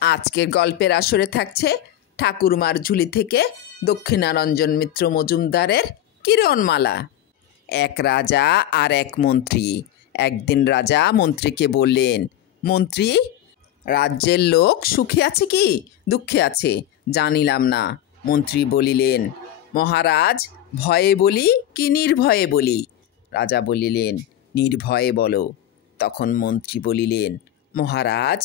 আজকের গল্পের আসরে থাকছে ঠাকুরমার ঝুলি থেকে দক্ষিণারঞ্জন মিত্র মজুমদারের কিরণমালা। এক রাজা আর এক মন্ত্রী। একদিন রাজা মন্ত্রীকে বললেন, মন্ত্রী, রাজ্যের লোক সুখে আছে কি দুঃখে আছে জানিলাম না। মন্ত্রী বলিলেন, মহারাজ, ভয়ে বলি কি নির্ভয়ে বলি? রাজা বলিলেন, নির্ভয়ে বলো। তখন মন্ত্রী বলিলেন, মহারাজ,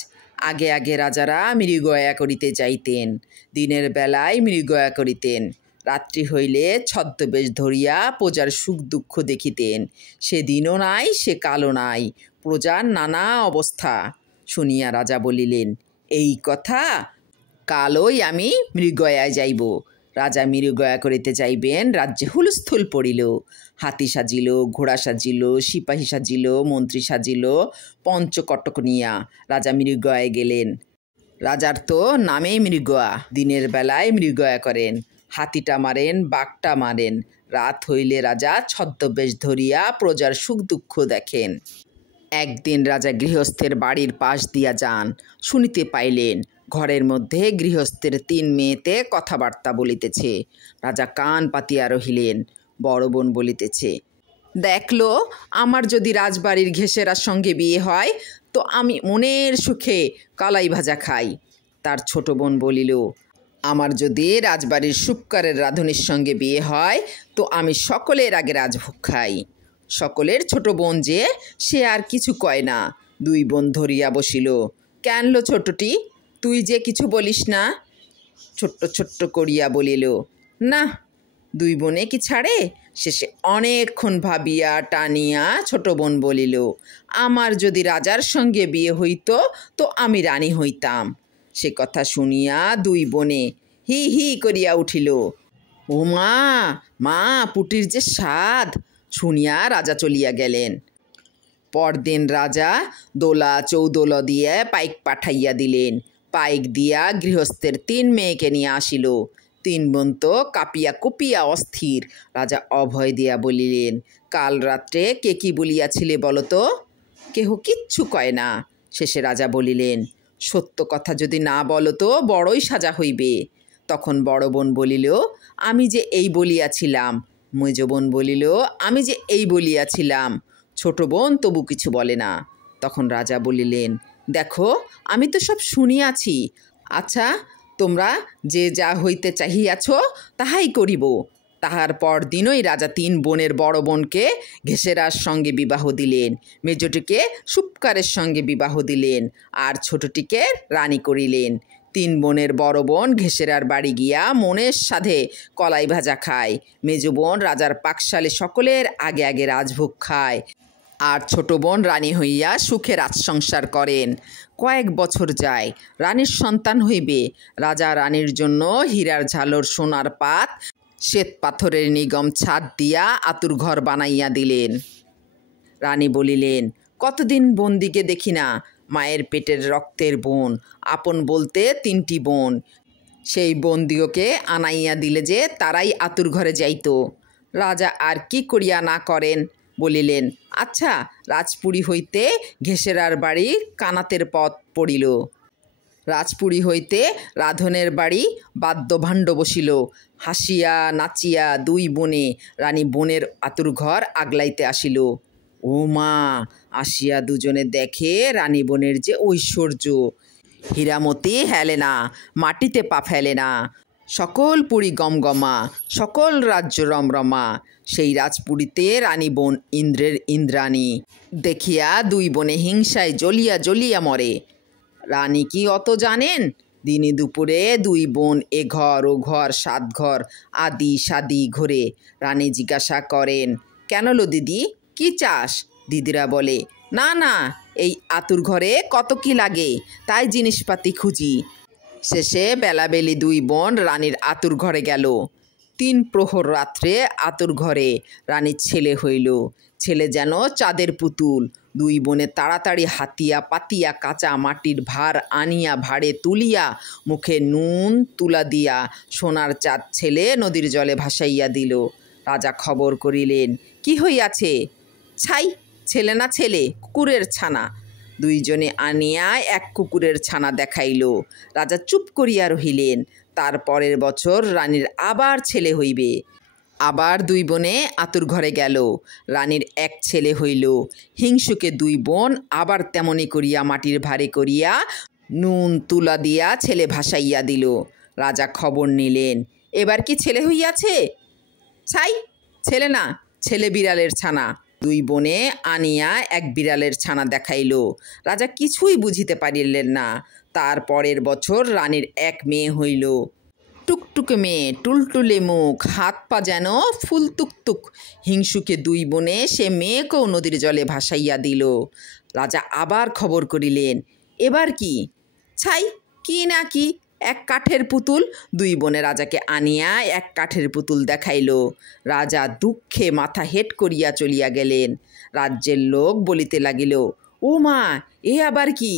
আগে আগে রাজারা মৃগয়া করিতে যাইতেন, দিনের বেলায় মৃগয়া করিতেন, রাত্রি হইলে ছদ্মবেশ ধরিয়া প্রজার সুখ দুঃখ দেখিতেন। সে দিনও নাই সে কালও নাই, প্রজার নানা অবস্থা। শুনিয়া রাজা বলিলেন, এই কথা, কালই আমি মৃগয়ায় যাইব। রাজা মৃগয়া করিতে যাইবেন, রাজ্যে হুলস্থুল পড়িল। হাতি সাজিল, ঘোড়া সাজিল, সিপাহী সাজিল, মন্ত্রী সাজিল, পঞ্চকটক নিয়া রাজা মৃগয়ায় গেলেন। রাজার তো নামেই মৃগয়া, দিনের বেলায় মৃগয়া করেন, হাতিটা মারেন, বাঘটা মারেন, রাত হইলে রাজা ছদ্মবেশ ধরিয়া প্রজার সুখ দুঃখ দেখেন। একদিন রাজা গৃহস্থের বাড়ির পাশ দিয়া যান, শুনিতে পাইলেন ঘরের মধ্যে গৃহস্থের 3 মেয়েতে কথাবার্তা বলিতেছে। রাজা কান পাতিয়া রহিলেন। বড় বোন বলিতেছে, দেখলো, আমার যদি রাজবাড়ির ঘেষেরার সঙ্গে বিয়ে হয় তো আমি মনের সুখে কালাই ভাজা খাই। তার ছোট বোন বলিল, আমার যদি রাজবাড়ির সুপকারের রাঁধুনির সঙ্গে বিয়ে হয় তো আমি সকলের আগে রাজভোগ খাই। সকলের ছোট বোন যে, সে আর কিছু কয় না। 2 বোন ধরিয়া বসিল। কেনলো ছোটটি, তুই যে কিছু বলিস না? ছোট্ট ছোট্ট করিয়া বলিল, না। 2 বোনে কি ছাড়ে? শেষে অনেকক্ষণ ভাবিয়া টানিয়া ছোট বোন বলিল, আমার যদি রাজার সঙ্গে বিয়ে হইত তো আমি রানী হইতাম। সে কথা শুনিয়া 2 বোনে হি হি করিয়া উঠিল। ও মা, মা, পুটির যে স্বাদ! শুনিয়া রাজা চলিয়া গেলেন। পরদিন রাজা দোলা চৌদোলা দিয়ে পাইক পাঠাইয়া দিলেন। পাইক দিয়া গৃহস্থের 3 মেয়েকে নিয়ে আসিল। 3 বোন তো কাঁপিয়া কুপিয়া অস্থির। রাজা অভয় দিয়া বলিলেন, কাল রাত্রে কে কি বলিয়াছিলে বলো তো? কেহ কিচ্ছু কয় না। শেষে রাজা বলিলেন, সত্য কথা যদি না বলো তো বড়ই সাজা হইবে। তখন বড় বোন বলিল, আমি যে এই বলিয়াছিলাম। মেজ বোন বলিল, আমি যে এই বলিয়াছিলাম। ছোট বোন তবু কিছু বলে না। তখন রাজা বলিলেন, দেখো, আমি তো সব শুনিয়াছি। আচ্ছা, তোমরা যে যা হইতে চাহিয়াছ তাহাই করিব। তাহার পর দিনই রাজা 3 বোনের বড় বোনকে ঘেষেরার সঙ্গে বিবাহ দিলেন, মেজটিকে সুপকারের সঙ্গে বিবাহ দিলেন, আর ছোটটিকে রানী করিলেন। 3 বোনের বড় বোন ঘেষেরার বাড়ি গিয়া মনের সাধে কলাই ভাজা খায়। মেজ বোন রাজার পাকশালে সকলের আগে আগে রাজভোগ খায়, আর ছোট বোন রানী হইয়া সুখে রাজসংসার করেন। কয়েক বছর যায়, রানীর সন্তান হইবে। রাজা রানীর জন্য হীরার ঝালর, সোনার পাত, শ্বেত পাথরের নিগম ছাদ দিয়া আতুর ঘর বানাইয়া দিলেন। রানী বলিলেন, কতদিন বন্দিকে দেখি না। মায়ের পেটের রক্তের বোন, আপন বলতে 3টি বোন। সেই বন্দিওকে আনাইয়া দিলে যে তারাই আতুর ঘরে যাইত। রাজা আর কি করিয়া না করেন। বলিলেন, আচ্ছা, রাজপুরী হইতে ঘেষেরার বাড়ি কানাতের পথ পড়িল। রাজপুরী হইতে রাধনের বাড়ি বাদ্যভাণ্ড বসিল। হাসিয়া নাচিয়া 2 বোনে রানী বোনের আতুর ঘর আগলাইতে আসিল। ও মা, আসিয়া দুজনে দেখে রানী বোনের যে ঐশ্বর্য! হীরামতি হেলে না, মাটিতে পা ফেলে না। সকল পুরী গমগমা, সকল রাজ্য রমরমা। সেই রাজপুরীতে রানী বোন ইন্দ্রের ইন্দ্রাণী। দেখিয়া 2 বোনে হিংসায় জ্বলিয়া জ্বলিয়া মরে। রানী কি অত জানেন? দিনে দুপুরে 2 বোন এ ঘর ও ঘর 7 ঘর আদি সাদি ঘোরে। রানী জিজ্ঞাসা করেন, কেন লো দিদি, কি চাস? দিদিরা বলে, না না, এই আতুর ঘরে কত কি লাগে তাই জিনিসপাতি খুঁজি। শেষে বেলাবেলি 2 বোন রানীর আতুর ঘরে গেল। 3 প্রহর রাত্রে আতুর ঘরে রানীর ছেলে হইল। ছেলে যেন চাঁদের পুতুল। 2 বোনে তাড়াতাড়ি হাতিয়া পাতিয়া কাঁচা মাটির ভার আনিয়া ভাড়ে তুলিয়া মুখে নুন তুলা দিয়া সোনার চাঁদ ছেলে নদীর জলে ভাসাইয়া দিল। রাজা খবর করিলেন, কি হইয়াছে? ছাই, ছেলে না ছেলে, কুকুরের ছানা। দুইজনে আনিয়া এক কুকুরের ছানা দেখাইল। রাজা চুপ করিয়া রহিলেন। তার পরের বছর রানীর আবার ছেলে হইবে। আবার দুই বোনে আতুর ঘরে গেল। রানীর এক ছেলে হইল। হিংসুকে দুই বোন আবার তেমনি করিয়া মাটির ভারে করিয়া নুন তুলা দিয়া ছেলে ভাসাইয়া দিল। রাজা খবর নিলেন, এবার কি ছেলে হইয়াছে? ছাই, ছেলে না, ছেলে বিড়ালের ছানা। দুই বোনে আনিয়া এক বিড়ালের ছানা দেখাইল। রাজা কিছুই বুঝিতে পারিলেন না। তার পরের বছর রানীর এক মেয়ে হইল। টুকটুকে মেয়ে, টুলটুলে মুখ, হাত পা যেন ফুল তুকতুক। হিংসুকে দুই বোনে সে মেয়েকেও নদীর জলে ভাসাইয়া দিল। রাজা আবার খবর করিলেন, এবার কি? ছাই, কি না কি, এক কাঠের পুতুল। দুই বোনে রাজাকে আনিয়া এক কাঠের পুতুল দেখাইল। রাজা দুঃখে মাথা হেট করিয়া চলিয়া গেলেন। রাজ্যের লোক বলিতে লাগিল, ও মা, এ আবার কি?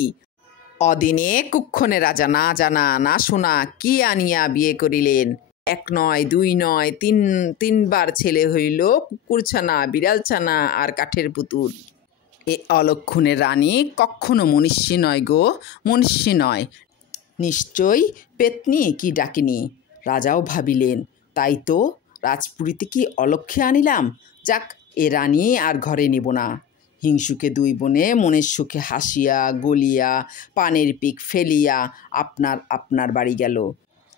অদিনে কুক্ষণে রাজা না জানা না শোনা কি আনিয়া বিয়ে করিলেন। এক নয়, দুই নয়, তিনবার ছেলে হইল, কুকুরছানা, বিড়ালছানা আর কাঠের পুতুল। এ অলক্ষণে রানী কখনো মনীষী নয় গো, মনীষী নয়, নিশ্চয়ই পেতনি কি ডাকিনি। রাজাও ভাবিলেন, তাই তো, রাজপুরীতে কি অলক্ষে আনিলাম। যাক, এ রানী আর ঘরে নিব না। হিংসুকে দুই বোনে মনের সুখে হাসিয়া গলিয়া পানের পিক ফেলিয়া আপনার বাড়ি গেল।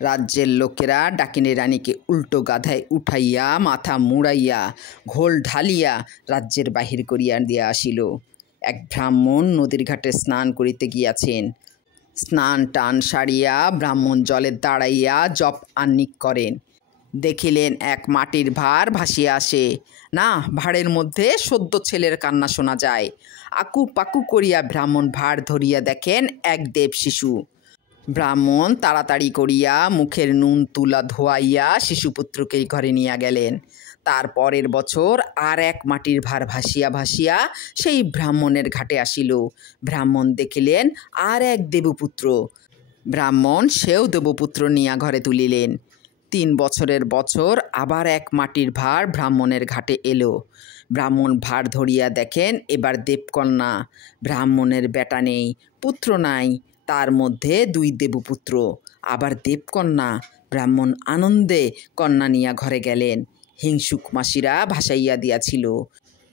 রাজ্যের লোকেরা ডাকিনী রানীকে উল্টো গাধায় উঠাইয়া মাথা মুড়াইয়া ঘোল ঢালিয়া রাজ্যের বাহির করিয়া দিয়া আসিল। এক ব্রাহ্মণ নদীর ঘাটে স্নান করিতে গিয়াছেন। স্নান টান সারিয়া ব্রাহ্মণ জলে দাঁড়াইয়া জপ আহ্নিক করেন। দেখিলেন এক মাটির ভাঁড় ভাসিয়া আসে। না, ভাঁড়ের মধ্যে সদ্য ছেলের কান্না শোনা যায়। আকু পাকু করিয়া ব্রাহ্মণ ভাঁড় ধরিয়া দেখেন এক দেব শিশু। ব্রাহ্মণ তাড়াতাড়ি করিয়া মুখের নুন তুলা ধোয়াইয়া শিশুপুত্রকে ঘরে নিয়া গেলেন। তার পরের বছর আর এক মাটির ভাঁড় ভাসিয়া ভাসিয়া সেই ব্রাহ্মণের ঘাটে আসিল। ব্রাহ্মণ দেখিলেন আর এক দেবপুত্র। ব্রাহ্মণ সেও দেবপুত্র নিয়া ঘরে তুলিলেন। 3 বছরের বছর আবার এক মাটির ভাঁড় ব্রাহ্মণের ঘাটে এলো। ব্রাহ্মণ ভাঁড় ধরিয়া দেখেন এবার দেবকন্যা। ব্রাহ্মণের বেটা নেই, পুত্র নাই, তার মধ্যে 2 দেবপুত্র, আবার দেবকন্যা। ব্রাহ্মণ আনন্দে কন্যা নিয়া ঘরে গেলেন। হিংসুক মাসিরা ভাসাইয়া দিয়াছিল।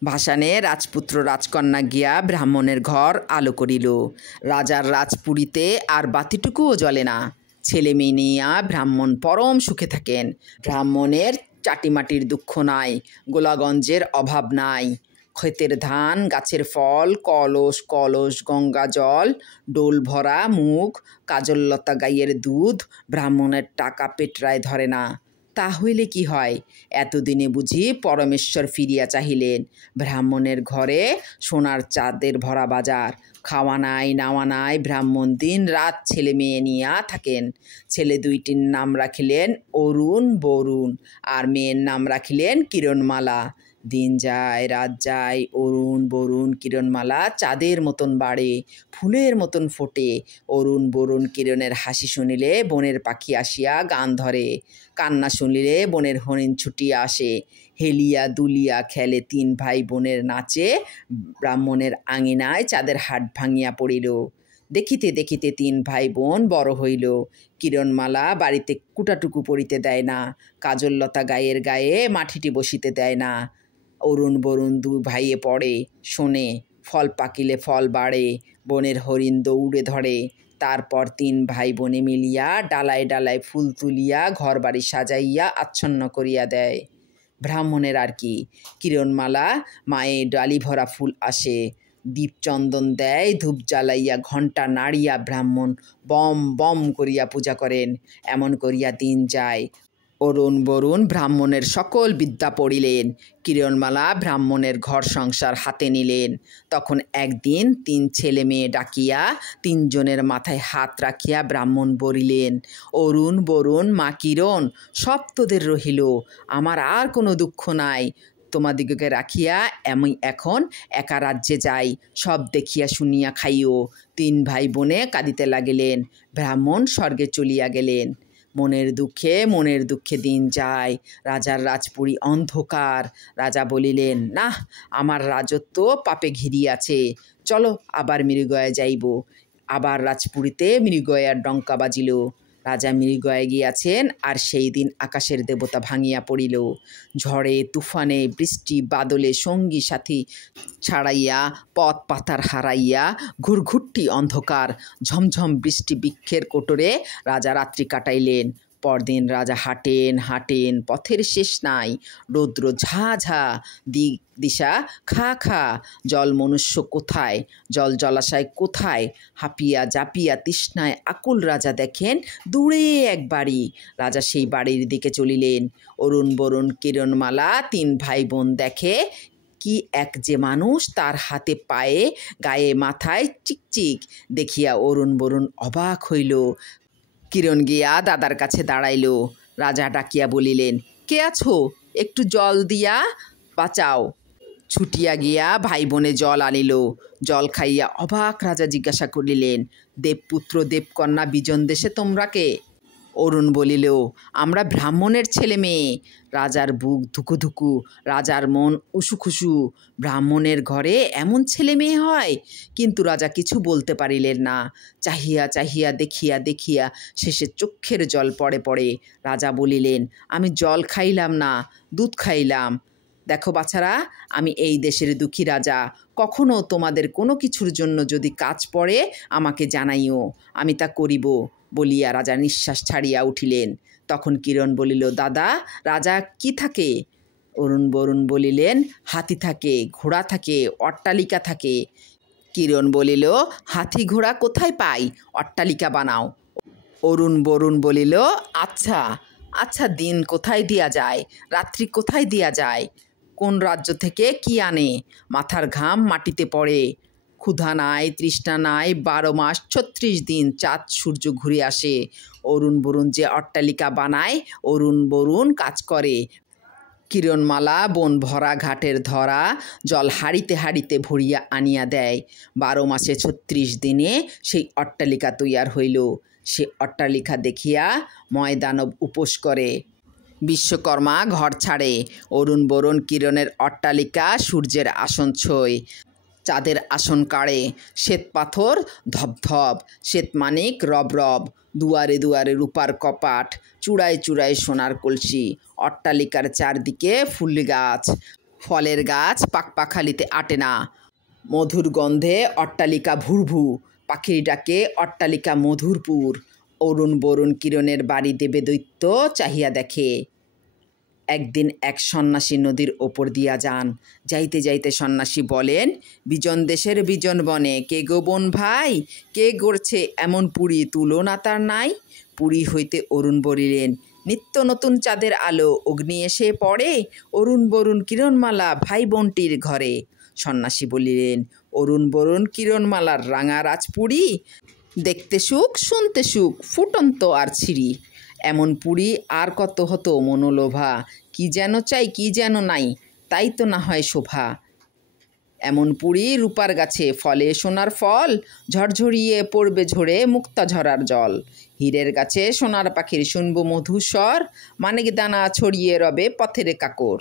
ভাসানে রাজপুত্র রাজকন্যা গিয়া ব্রাহ্মণের ঘর আলো করিল। রাজার রাজপুরীতে আর বাতিটুকুও জ্বলে না। ছেলে মেয়ে নিয়া ব্রাহ্মণ পরম সুখে থাকেন। ব্রাহ্মণের চাটিমাটির দুঃখ নাই, গোলাগঞ্জের অভাব নাই। ক্ষেতের ধান, গাছের ফল, কলস কলস গঙ্গা জল, ডোল ভরা মুখ, কাজললতা গাইয়ের দুধ, ব্রাহ্মণের টাকা পেটরায় ধরে না। তা হইলে কি হয়? এতদিনে বুঝি পরমেশ্বর ফিরিয়া চাহিলেন। ব্রাহ্মণের ঘরে সোনার চাঁদের ভরা বাজার, খাওয়া নাই নাওয়া নাই। ব্রাহ্মণ দিন রাত ছেলে মেয়ে নিয়া থাকেন। ছেলে 2টির নাম রাখিলেন অরুণ বরুণ, আর মেয়ের নাম রাখিলেন কিরণমালা। দিন যায় রাত যায়, অরুণ বরুণ কিরণমালা চাঁদের মতন বাড়ে, ফুলের মতন ফোটে। অরুণ বরুণ কিরণের হাসি শুনিলে বনের পাখি আসিয়া গান ধরে, কান্না শুনিলে বনের হরিণ ছুটিয়া আসে। হেলিয়া দুলিয়া খেলে 3 ভাই বোনের নাচে ব্রাহ্মণের আঙিনায় চাঁদের হাট ভাঙিয়া পড়িল। দেখিতে দেখিতে 3 ভাই বোন বড় হইল। কিরণমালা বাড়িতে কুটাটুকু পড়িতে দেয় না, কাজললতা গায়ের গায়ে মাটিটি বসিতে দেয় না। অরুণ বরুণ 2 ভাইয়ে পড়ে, শোনে, ফল পাকিলে ফল বাড়ে, বনের হরিণ দৌড়ে ধরে। তারপর 3 ভাই বোনে মিলিয়া ডালায় ডালায় ফুল তুলিয়া ঘর বাড়ি সাজাইয়া আচ্ছন্ন করিয়া দেয়। ব্রাহ্মণের আর কি, কিরণমালা মায়ে ডালি ভরা ফুল আসে, দীপ চন্দন দেয়, ধূপ জ্বালাইয়া ঘণ্টা নাড়িয়া ব্রাহ্মণ বম বম করিয়া পূজা করেন। এমন করিয়া দিন যায়। অরুণ বরুণ ব্রাহ্মণের সকল বিদ্যা পড়িলেন। কিরণমালা ব্রাহ্মণের ঘর সংসার হাতে নিলেন। তখন একদিন 3 ছেলে মেয়ে ডাকিয়া 3 জনের মাথায় হাত রাখিয়া ব্রাহ্মণ বলিলেন, অরুণ বরুণ মা কিরণ, সব তোদের রহিল, আমার আর কোনো দুঃখ নাই। তোমাদিগকে রাখিয়া আমি এখন একা রাজ্যে যাই, সব দেখিয়া শুনিয়া খাইও। 3 ভাই বোনে কাঁদিতে লাগিলেন। ব্রাহ্মণ স্বর্গে চলিয়া গেলেন। মনের দুঃখে দিন যায়। রাজার রাজপুরী অন্ধকার। রাজা বলিলেন, না, আমার রাজত্ব পাপে ঘিরিয়াছে, চলো আবার মৃগয়া যাইব। আবার রাজপুরীতে মৃগয়ার ডঙ্কা বাজিল। রাজা মৃগয়ায় গিয়াছেন, আর সেই দিন আকাশের দেবতা ভাঙিয়া পড়িল। ঝড়ে তুফানে বৃষ্টি বাদলে সঙ্গী সাথী ছাড়াইয়া পথ পাতার হারাইয়া ঘুরঘুরটি অন্ধকার ঝমঝম বৃষ্টি বৃক্ষের কোটরে রাজা রাত্রি কাটাইলেন। পরদিন রাজা হাঁটেন, পথের শেষ নাই। রৌদ্র ঝা ঝা, দিক দিশা খা খা। জল মনুষ্য কোথায়, জল জলাশয় কোথায়? হাঁপিয়া জাপিয়া তৃষ্ণায় আকুল রাজা দেখেন দূরে এক বাড়ি। রাজা সেই বাড়ির দিকে চলিলেন। অরুণ বরুণ কিরণমালা তিন ভাই বোন দেখে, কি এক যে মানুষ, তার হাতে পায়ে গায়ে মাথায় চিকচিক। দেখিয়া অরুণ বরুণ অবাক হইল। কিরণ গিয়া দাদার কাছে দাঁড়াইল। রাজা ডাকিয়া বলিলেন, কে আছো? একটু জল দিয়া বাঁচাও। ছুটিয়া গিয়া ভাই বোনে জল আনিল। জল খাইয়া অবাক রাজা জিজ্ঞাসা করিলেন, দেবপুত্র দেবকন্যা বিজন দেশে তোমরা কে? অরুণ বলিল, আমরা ব্রাহ্মণের ছেলে মেয়ে। রাজার বুক ধুকু, রাজার মন উসুখুসু। ব্রাহ্মণের ঘরে এমন ছেলে মেয়ে হয়? কিন্তু রাজা কিছু বলতে পারিলেন না। চাহিয়া দেখিয়া শেষে চক্ষের জল পড়ে। রাজা বলিলেন, আমি জল খাইলাম না, দুধ খাইলাম। দেখো বাছারা, আমি এই দেশের দুঃখী রাজা। কখনো তোমাদের কোনো কিছুর জন্য যদি কাজ পড়ে আমাকে জানাইও, আমি তা করিব। বলিয়া রাজা নিঃশ্বাস ছাড়িয়া উঠিলেন। তখন কিরণ বলিল, দাদা, রাজা কি থাকে? অরুণ বরুণ বলিলেন, হাতি থাকে, ঘোড়া থাকে, অট্টালিকা থাকে। কিরণ বলিল, হাতি ঘোড়া কোথায় পাই? অট্টালিকা বানাও। অরুণ বরুণ বলিল, আচ্ছা, দিন কোথায় দিয়া যায়, রাত্রি কোথায় দিয়া যায়? কোন রাজ্য থেকে কি আনে? মাথার ঘাম মাটিতে পড়ে। ক্ষুধা নাই, তৃষ্ণা নাই, 12 মাস 36 দিন চাঁদ সূর্য ঘুরে আসে। অরুণ বরুণ যে অট্টালিকা বানায়, অরুণ বরুণ কাজ করে। কিরণমালা বন ভরা ঘাটের ধরা জল হাড়িতে ভরিয়া আনিয়া দেয়। 12 মাসে 36 দিনে সেই অট্টালিকা তৈয়ার হইল। সে অট্টালিকা দেখিয়া ময়দানব উপোস করে। বিশ্বকর্মা ঘর ছাড়ে। অরুণ বরুণ কিরণের অট্টালিকা সূর্যের আসন ছোয়, চাঁদের আসন কাড়ে। শ্বেত পাথর ধবধব, শ্বেত মানিক রব, দুয়ারে রূপার কপাট, চূড়ায় সোনার কলসি। অট্টালিকার চারদিকে ফুল গাছ, ফলের গাছ পাকপাখালিতে আটে না। মধুর গন্ধে অট্টালিকা ভুরভু, পাখির ডাকে অট্টালিকা মধুরপুর। অরুণ বরুণ কিরণের বাড়ি দেবে দৈত্য চাহিয়া দেখে। একদিন এক সন্ন্যাসী নদীর ওপর দিয়া যান। যাইতে সন্ন্যাসী বলেন, বিজন দেশের বিজন বনে কে গো বোন ভাই, কে গড়ছে এমন পুরী, তুলনা তার নাই। পুরী হইতে অরুণ বলিলেন, নিত্য নতুন চাঁদের আলো অগ্নি এসে পড়ে অরুণ বরুণ কিরণমালা ভাই বোনটির ঘরে। সন্ন্যাসী বলিলেন, অরুণ বরুণ কিরণমালার রাঙা রাজপুরী, দেখতে সুখ শুনতে সুখ ফুটন্ত আর ছিরি। এমন পুরী আর কত হতো মনোলোভা, কি যেন চাই কি যেন নাই, তাই তো না হয় শোভা। এমন পুরী রূপার গাছে ফলে সোনার ফল, ঝরঝরিয়ে পড়বে ঝরে মুক্তা ঝরার জল। হীরের গাছে সোনার পাখির শুনব মধুস্বর, মানিক দানা ছড়িয়ে রবে পথের কাকর।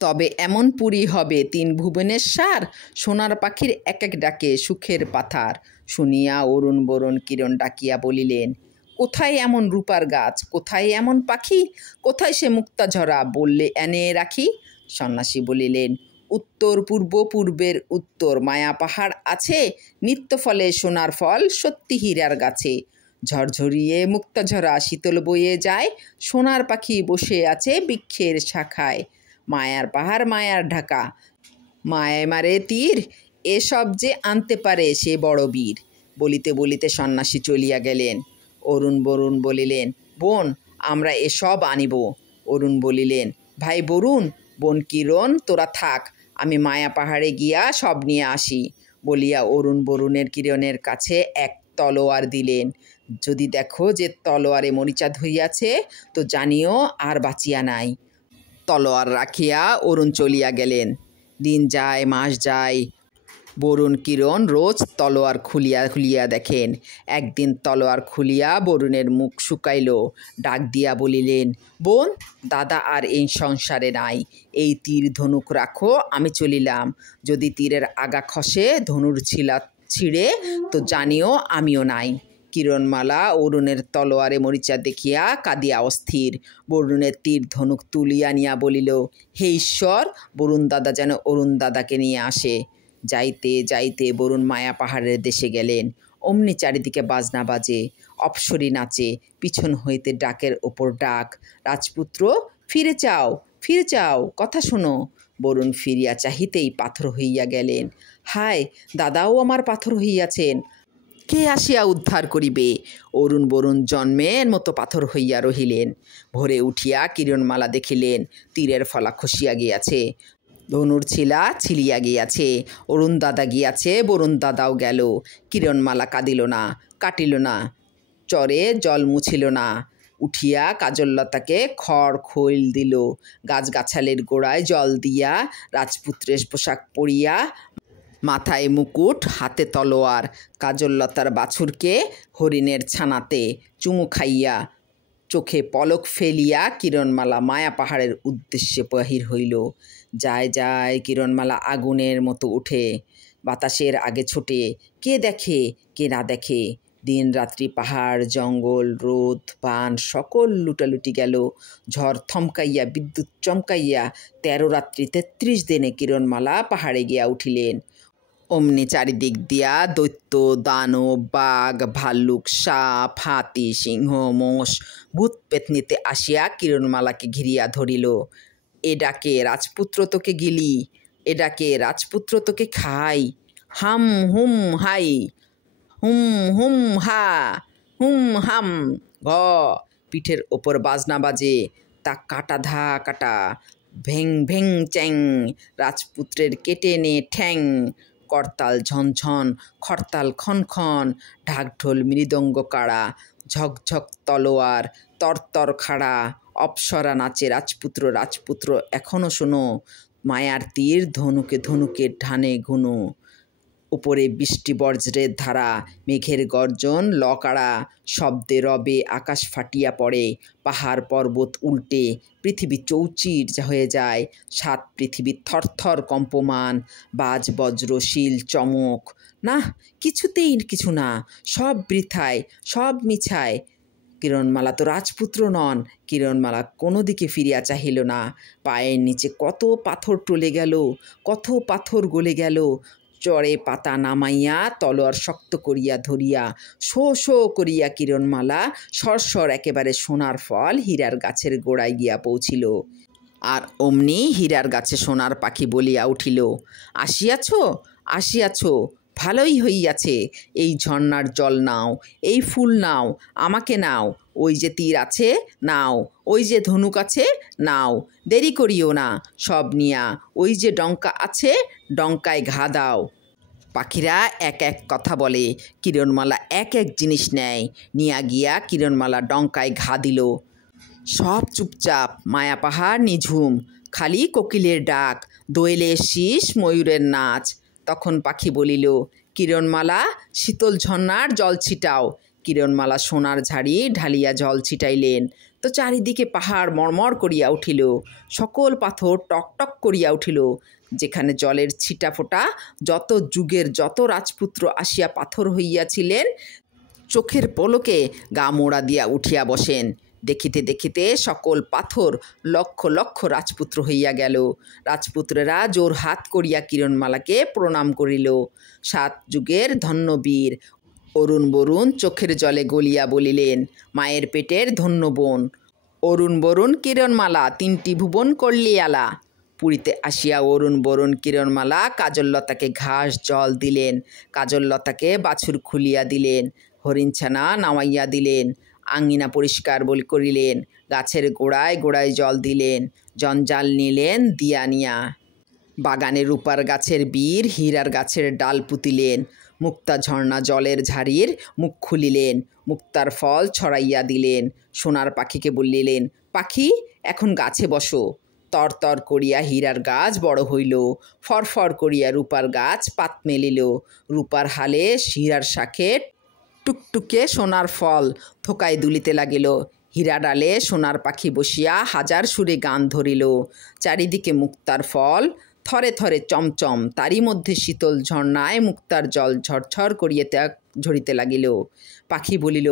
তবে এমন পুরী হবে 3 ভুবনের সার, সোনার পাখির এক ডাকে সুখের পাথার। শুনিয়া অরুণ বরুণ কিরণ ডাকিয়া বলিলেন, কোথায় এমন রূপার গাছ, কোথায় এমন পাখি, কোথায় সে মুক্তা ঝরা, বললে এনে রাখি। সন্ন্যাসী বলিলেন, উত্তর পূর্বের উত্তর মায়া পাহাড় আছে, নিত্য ফলে সোনার ফল সত্যি হীরার গাছে। ঝরঝরিয়ে মুক্তা ঝরা শীতল বয়ে যায়, সোনার পাখি বসে আছে বৃক্ষের শাখায়। মায়ার পাহাড় মায়ার ঢাকা, মায়ায় মারে তীর, এসব যে আনতে পারে সে বড় বীর। বলিতে সন্ন্যাসী চলিয়া গেলেন। অরুণ বরুণ বলিলেন, বোন, আমরা এসব আনিব। অরুণ বলিলেন, ভাই বরুণ, বোন কিরণ, তোরা থাক, আমি মায়া পাহাড়ে গিয়া সব নিয়ে আসি। বলিয়া অরুণ বরুণের কিরণের কাছে এক তলোয়ার দিলেন। যদি দেখো যে তলোয়ারে মরিচা ধরিয়াছে, তো জানিও আর বাঁচিয়া নাই। তলোয়ার রাখিয়া অরুণ চলিয়া গেলেন। দিন যায়, মাস যায়, বরুণ কিরণ রোজ তলোয়ার খুলিয়া খুলিয়া দেখেন। একদিন তলোয়ার খুলিয়া বরুণের মুখ শুকাইল, ডাক দিয়া বলিলেন, বোন, দাদা আর এই সংসারে নাই, এই তীর ধনুক রাখো, আমি চলিলাম। যদি তীরের আগা খসে ধনুর ছিলা ছিঁড়ে তো জানিও আমিও নাই। কিরণমালা অরুণের তলোয়ারে মরিচা দেখিয়া কাঁদিয়া অস্থির। বরুণের তীর ধনুক তুলিয়া নিয়া বলিল, হে ঈশ্বর, বরুণ দাদা যেন অরুণ দাদাকে নিয়ে আসে। যাইতে যাইতে বরুণ মায়া পাহাড়ের দেশে গেলেন। অমনি চারিদিকে বাজনা বাজে, অপ্সরী নাচে, পিছন হইতে ডাকের ওপর ডাক, রাজপুত্র ফিরে চাও, ফিরে চাও, কথা শোনো। বরুণ ফিরিয়া চাহিতেই পাথর হইয়া গেলেন। হায়, দাদাও আমার পাথর হইয়াছেন, কে আসিয়া উদ্ধার করিবে? অরুণ বরুণ জন্মের মতো পাথর হইয়া রহিলেন। ভোরে উঠিয়া কিরণমালা দেখিলেন তীরের ফলা খসিয়া গিয়াছে, ধনুর ছিলা ছিলিয়া গিয়াছে। অরুণ দাদা গিয়াছে, বরুণ দাদাও গেল। কিরণমালা কাঁদিল না, কাটিল না, চরে জল মুছিল না। উঠিয়া কাজললতাকে খড় খৈল দিল, গাছগাছালির গোড়ায় জল দিয়া, রাজপুত্রের পোশাক পরিয়া, মাথায় মুকুট, হাতে তলোয়ার, কাজললতার বাছুরকে হরিণের ছানাতে চুমু খাইয়া, চোখে পলক ফেলিয়া কিরণমালা মায়া পাহাড়ের উদ্দেশ্যে বাহির হইল। যায় যায় কিরণমালা আগুনের মতো উঠে, বাতাসের আগে ছোটে, কে দেখে কে না দেখে। দিন রাত্রি পাহাড় জঙ্গল রোদ বান সকল লুটালুটি গেল। ঝড় থমকাইয়া বিদ্যুৎ চমকাইয়া 13 রাত্রি 33 দিনে কিরণমালা পাহাড়ে গিয়া উঠিলেন। অমনি চারিদিক দিয়া দৈত্য দানব বাঘ ভাল্লুক সাপ হাতি সিংহ মোষ ভূত পেতনিতে আসিয়া কিরণমালাকে ঘিরিয়া ধরিল। এ ডাকে রাজপুত্র তোকে গিলি, এ ডাকে রাজপুত্র তোকে খাই, হাম হুম হাই, হুম হুম হা, হুম হাম ঘ। পিঠের ওপর বাজনা বাজে, তা কাটা ধা কাটা, ভেং ভেং চ্যাং, রাজপুত্রের কেটে নে ঠ্যাং। করতাল ঝনঝন, খরতাল খনখন, ঢাকঢোল মৃদঙ্গ কাড়া, ঝকঝক তলোয়ার, তরতর খাড়া, অপ্সরা নাচে রাজপুত্র রাজপুত্র এখনো শোনো, মায়ার তীর ধনুকে ধনুকে ঢানে ঘুনো। উপরে বৃষ্টি বজ্রের ধারা, মেঘের গর্জন লকাড়া, শব্দে রবে আকাশ ফাটিয়া পড়ে, পাহাড় পর্বত উল্টে, পৃথিবী চৌচির হয়ে যায়, 7 পৃথিবী থরথর কম্পমান, বাজ বজ্র শিল চমক। না, কিছুতেই কিছু না, সব বৃথায়, সব মিছায়। কিরণমালা তো রাজপুত্র নন। কিরণমালা কোনো দিকে ফিরিয়া চাহিল না। পায়ের নিচে কত পাথর টলে গেল, কত পাথর গলে গেল। চরে পাতা নামাইয়া তলোয়ার শক্ত করিয়া ধরিয়া শো শো করিয়া কিরণমালা সরসর একেবারে সোনার ফল হীরার গাছের গোড়ায় গিয়া পৌঁছিল। আর অমনি হীরার গাছে সোনার পাখি বলিয়া উঠিল, আসিয়াছ, আসিয়াছ, ভালোই হইয়াছে। এই ঝর্ণার জল নাও, এই ফুল নাও, আমাকে নাও, ওই যে তীর আছে নাও, ওই যে ধনুক আছে নাও, দেরি করিও না, সব নিয়া, ওই যে ডঙ্কা আছে ডঙ্কায় ঘা দাও। পাখিরা এক এক কথা বলে, কিরণমালা এক এক জিনিস নেয়। নিয়া গিয়া কিরণমালা ডঙ্কায় ঘা দিল। সব চুপচাপ, মায়া পাহাড় নিঝুম, খালি কোকিলের ডাক, দোয়েলের শীষ ময়ূরের নাচ। তখন পাখি বলিল, কিরণমালা শীতল ঝর্ণার জল ছিটাও। কিরণমালা সোনার ঝাড়ি ঢালিয়া জল ছিটাইলেন, তো চারিদিকে পাহাড় মরমর করিয়া উঠিল, সকল পাথর টকটক করিয়া উঠিল। যেখানে জলের ছিটা ফোঁটা, যত যুগের যত রাজপুত্র আসিয়া পাথর হইয়াছিলেন, চোখের পলকে গা মোড়া দিয়া উঠিয়া বসেন। দেখিতে দেখিতে সকল পাথর লক্ষ লক্ষ রাজপুত্র হইয়া গেল। রাজপুত্রেরা জোর হাত করিয়া কিরণমালাকে প্রণাম করিল। 7 যুগের ধন্য বীর। অরুণ বরুণ চোখের জলে গলিয়া বলিলেন, মায়ের পেটের ধন্য বোন। অরুণ বরুণ কিরণমালা 3টি ভুবন করলি আলা। পুরীতে আসিয়া অরুণ বরুণ কিরণমালা কাজললতাকে ঘাস জল দিলেন, কাজললতাকে বাছুর খুলিয়া দিলেন, হরিণছানা নামাইয়া দিলেন, আঙিনা পরিষ্কার করিলেন, গাছের গোড়ায় গোড়ায় জল দিলেন, জঞ্জাল নিলেন দিয়া নিয়া। বাগানে রূপার গাছের বীর হীরার গাছের ডাল পুতিলেন, মুক্তা ঝর্ণা জলের ঝাড়ির মুখ খুলিলেন, মুক্তার ফল ছড়াইয়া দিলেন। সোনার পাখিকে বলিলেন, পাখি এখন গাছে বসো। তরতর করিয়া হীরার গাছ বড় হইল, ফরফর করিয়া রূপার গাছ পাত মেলিল, রূপার হালে হীরার শাখে টুকটুকে সোনার ফল থোকায় দুলিতে লাগিল, হীরা ডালে সোনার পাখি বসিয়া হাজার সুরে গান ধরিল, চারিদিকে মুক্তার ফল থরে থরে চমচম, তারই মধ্যে শীতল ঝর্ণায় মুক্তার জল ঝরঝর করিয়া ঝরিতে লাগিল। পাখি বলিল,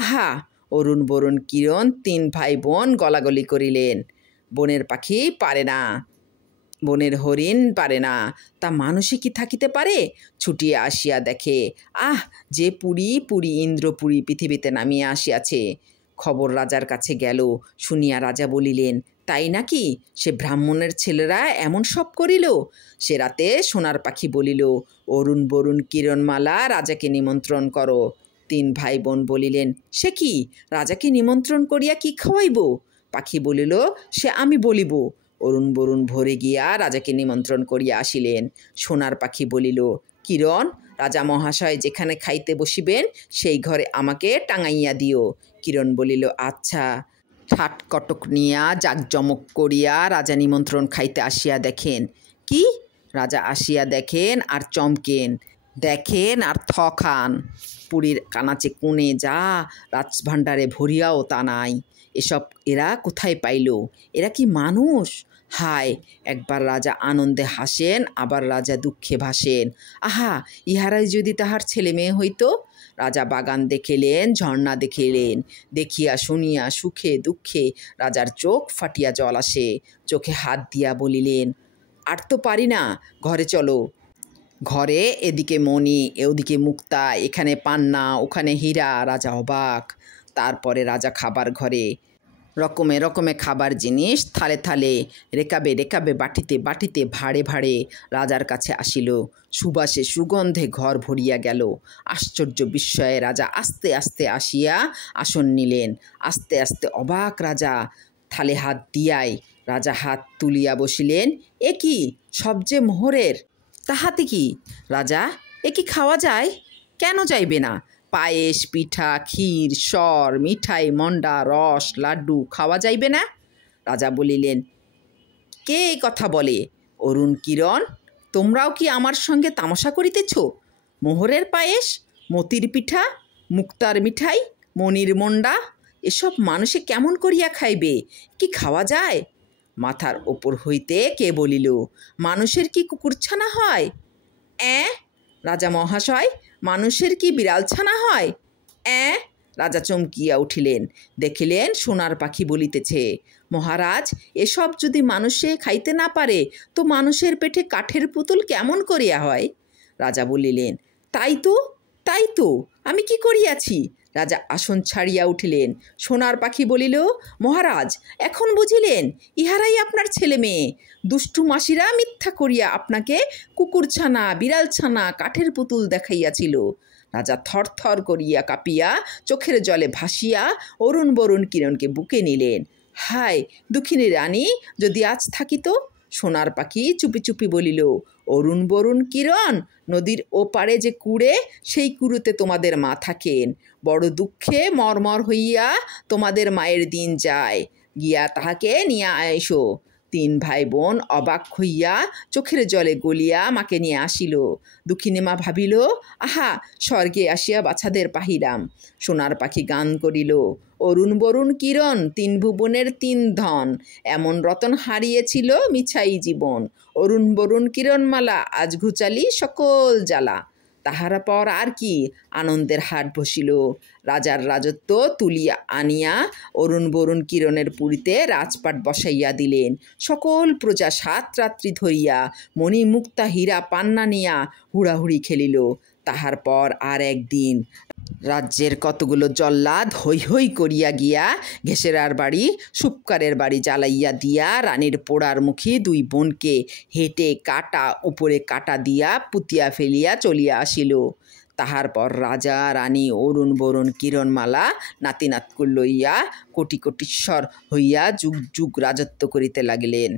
আহা, অরুণ বরুণ কিরণ তিন ভাই বোন গলাগলি করিলেন। বনের পাখি পারে না, বনের হরিণ পারে না, তা মানুষে কি থাকিতে পারে? ছুটিয়া আসিয়া দেখে, আহ, যে পুরী পুরী ইন্দ্রপুরী পৃথিবীতে নামিয়া আসিয়াছে। খবর রাজার কাছে গেল, শুনিয়া রাজা বলিলেন, তাই নাকি? সে ব্রাহ্মণের ছেলেরা এমন সব করিল? সে রাতে সোনার পাখি বলিল, অরুণ বরুণ কিরণমালা রাজাকে নিমন্ত্রণ করো। তিন ভাই বোন বলিলেন, সে কি, রাজাকে নিমন্ত্রণ করিয়া কি খাওয়াইব? পাখি বলিল, সে আমি বলিব। অরুণ বরুণ ভোরে গিয়া রাজাকে নিমন্ত্রণ করিয়া আসিলেন। সোনার পাখি বলিল, কিরণ, রাজা মহাশয় যেখানে খাইতে বসিবেন সেই ঘরে আমাকে টাঙাইয়া দিও। কিরণ বলিল, আচ্ছা। ঠাট কটক নিয়া জাকজমক করিয়া রাজা নিমন্ত্রণ খাইতে আসিয়া দেখেন। কি? রাজা আসিয়া দেখেন আর চমকেন, দেখেন আর থ খান। পুরীর কানাচে কোণে যা রাজভাণ্ডারে ভরিয়াও তা নাই। এসব এরা কোথায় পাইল? এরা কি মানুষ? হায়! একবার রাজা আনন্দে হাসেন, আবার রাজা দুঃখে ভাসেন। আহা, ইহারাই যদি তাহার ছেলে মেয়ে হইত! রাজা বাগান দেখিলেন, ঝর্ণা দেখিলেন, দেখিয়া শুনিয়া সুখে দুঃখে রাজার চোখ ফাটিয়া জল আসে। চোখে হাত দিয়া বলিলেন, আর তো পারি না, ঘরে চলো। ঘরে এদিকে মণি, ওদিকে মুক্তা, এখানে পান্না, ওখানে হীরা। রাজা অবাক। তারপরে রাজা খাবার ঘরে, রকমে রকমে খাবার জিনিস থালে থালে, রেকাবে রেকাবে, বাটিতে বাটিতে, ভাড়ে ভাড়ে রাজার কাছে আসিল। সুবাসে সুগন্ধে ঘর ভরিয়া গেল। আশ্চর্য বিস্ময়ে রাজা আস্তে আস্তে আসিয়া আসন নিলেন। আস্তে আস্তে অবাক রাজা, থালে হাত দিয়াই রাজা হাত তুলিয়া বসিলেন। এ কি, সব যে মোহরের। তাহাতে কি? রাজা, এ কি খাওয়া যায়? কেন যাইবে না? পায়েস, পিঠা, ক্ষীর, সর, মিঠাই, মন্ডা, রস, লাড্ডু খাওয়া যাইবে না? রাজা বলিলেন, কে এই কথা বলে? অরুণ কিরণ, তোমরাও কি আমার সঙ্গে তামাশা করিতেছ? মোহরের পায়েস, মতির পিঠা, মুক্তার মিঠাই, মণির মন্ডা, এসব মানুষে কেমন করিয়া খাইবে? কি খাওয়া যায়? মাথার ওপর হইতে কে বলিল, মানুষের কি কুকুরছানা হয়? রাজা মহাশয়, মানুষের কি বিড়ালছানা হয়? রাজা চমকিয়া উঠিলেন, দেখিলেন সোনার পাখি বলিতেছে, মহারাজ, এসব যদি মানুষে খাইতে না পারে তো মানুষের পেটে কাঠের পুতুল কেমন করিয়া হয়? রাজা বলিলেন, তাই তো, তাই তো, আমি কি করিয়াছি? রাজা আসন ছাড়িয়া উঠিলেন। সোনার পাখি বলিল, মহারাজ, এখন বুঝিলেন ইহারাই আপনার ছেলে মেয়ে। দুষ্টু মাসিরা মিথ্যা করিয়া আপনাকে কুকুরছানা, বিড়ালছানা, কাঠের পুতুল দেখাইয়াছিল। রাজা থরথর করিয়া কাঁপিয়া চোখের জলে ভাসিয়া অরুণ বরুণ কিরণকে বুকে নিলেন। হায় দুঃখিনী রানী, যদি আজ থাকিত। সোনার পাখি চুপি চুপি বলিল, অরুণ বরুণ কিরণ, নদীর ওপারে যে কুড়ে, সেই কুড়েতে তোমাদের মা থাকেন। বড় দুঃখে মরমর হইয়া তোমাদের মায়ের দিন যায়, গিয়া তাহাকে নিয়া আইসো। তিন ভাই বোন অবাক হইয়া চোখের জলে গলিয়া মাকে নিয়ে আসিল। দুঃখিনী মা ভাবিল, আহা, স্বর্গে আসিয়া বাছাদের পাহিলাম। সোনার পাখি গান করিল, অরুণ বরুণ কিরণ, তিন ভুবনের তিন ধন, এমন রতন হারিয়েছিল মিছাই জীবন। অরুণ বরুণ কিরণমালা, আজ ঘুচালি সকল জ্বালা। তাহার পর আর কি আনন্দের হাট বসিল। রাজার রাজত্ব তুলিয়া আনিয়া অরুণ বরুণ কিরণের পুরীতে রাজপাট বসাইয়া দিলেন। সকল প্রজা 7 রাত্রি ধরিয়া মণি, মুক্তা, হীরা, পান্না নিয়া হুড়াহুড়ি খেলিল। তাহার পর আর একদিন রাজ্যের কতগুলো জল্লাদ হৈ হৈ করিয়া গিয়া ঘেসেরার বাড়ি, সুপকারের বাড়ি জ্বালাইয়া দিয়া রানীর পোড়ার মুখী 2 বোনকে হেঁটে কাটা উপরে কাটা দিয়া পুতিয়া ফেলিয়া চলিয়া আসিল। তাহার পর রাজা রানী অরুণ বরুণ কিরণমালা নাতিনাতকুল লইয়া কোটি কোটিশ্বর হইয়া যুগ যুগ রাজত্ব করিতে লাগিলেন।